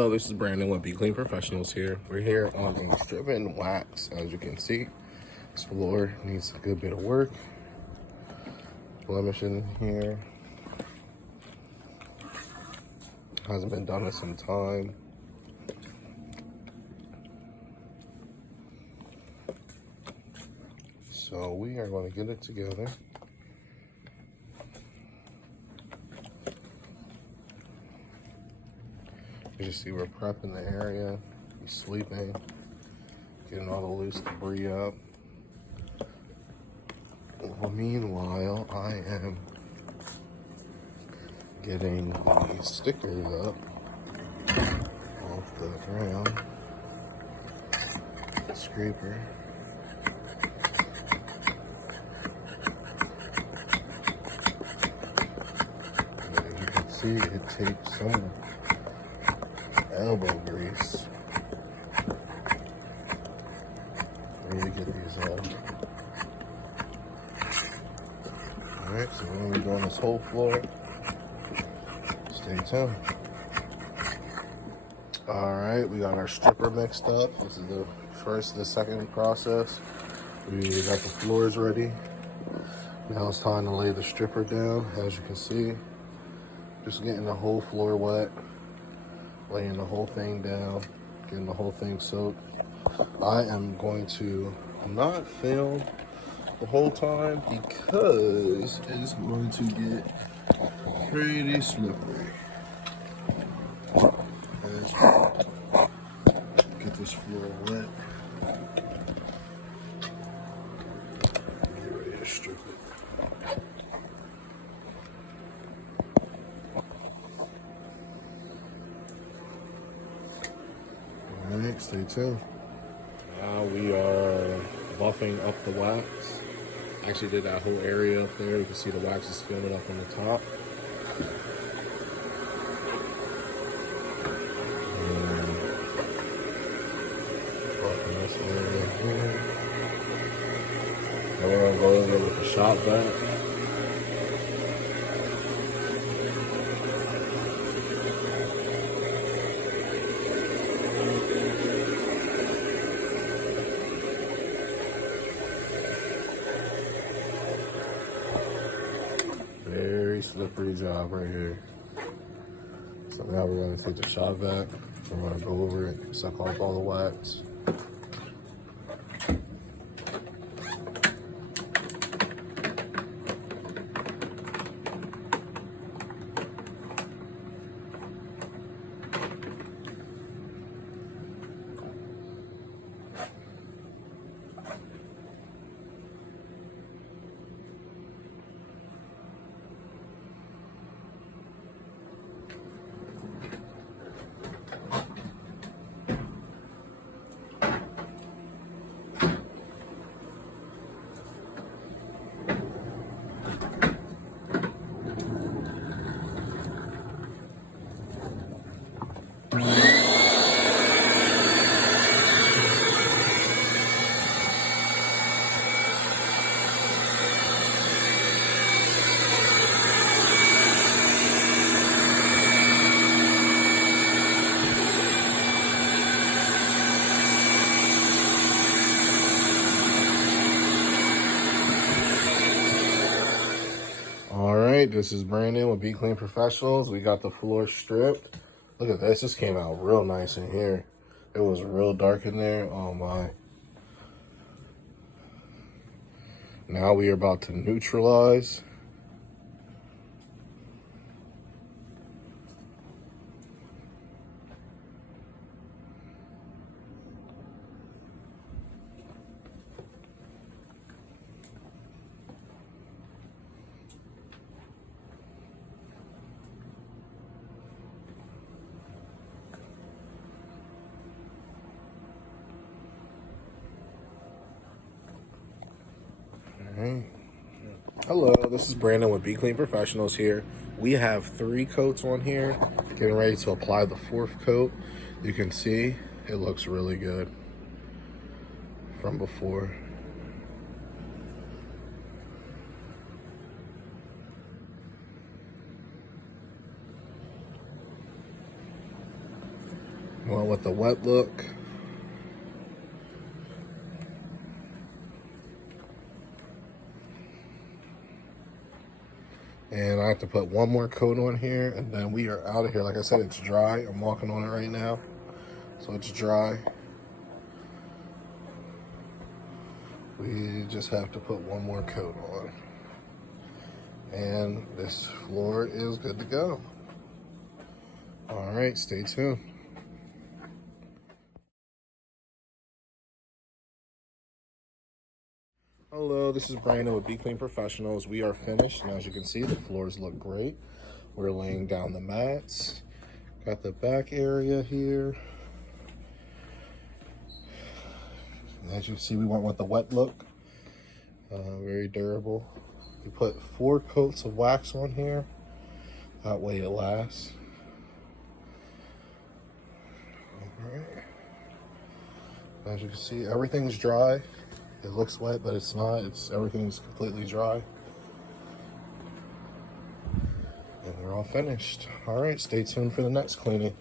Hello, this is Brandon with Be Clean Professionals here. We're here on a strip and wax. As you can see, this floor needs a good bit of work. Blemish in here. Hasn't been done in some time. So we are going to get it together. You can see we're prepping the area. He's sleeping, getting all the loose debris up. Well, meanwhile, I am getting the stickers up off the ground. The scraper. And you can see it takes some elbow grease. Ready to get these up. Alright, so we're going to be doing this whole floor. Stay tuned. Alright, we got our stripper mixed up. This is the first, the second process. We got the floors ready. Now it's time to lay the stripper down. As you can see, just getting the whole floor wet. Laying the whole thing down, getting the whole thing soaked. I am going to not film the whole time because it's going to get pretty slippery. As get this floor wet. Get ready to strip it. Alright, stay tuned. Now we are buffing up the wax. Actually did that whole area up there. You can see the wax is filling up on the top. And buffing this area here. And we're going to go in there with the shop vac. Very slippery job right here. So now we're going to take the shop vac. We're going to go over it, suck off all the wax. Alright, this is Brandon with Be Clean Professionals. We got the floor stripped. Look at this. This came out real nice in here. It was real dark in there. Oh my. Now we are about to neutralize. Hello, this is Brandon with Be Clean Professionals here. We have 3 coats on here, getting ready to apply the 4th coat. You can see it looks really good from before. Went with the wet look. And I have to put one more coat on here, and then we are out of here. Like I said, it's dry. I'm walking on it right now, so it's dry. We just have to put one more coat on, and this floor is good to go. All right, stay tuned. Hello, this is Brandon with Be Clean Professionals. We are finished, and as you can see, the floors look great. We're laying down the mats. Got the back area here. And as you can see, we went with the wet look. Very durable. We put 4 coats of wax on here. That way it lasts. All right. As you can see, everything's dry. It looks wet, but it's not. Everything's completely dry. And we're all finished. All right, stay tuned for the next cleaning.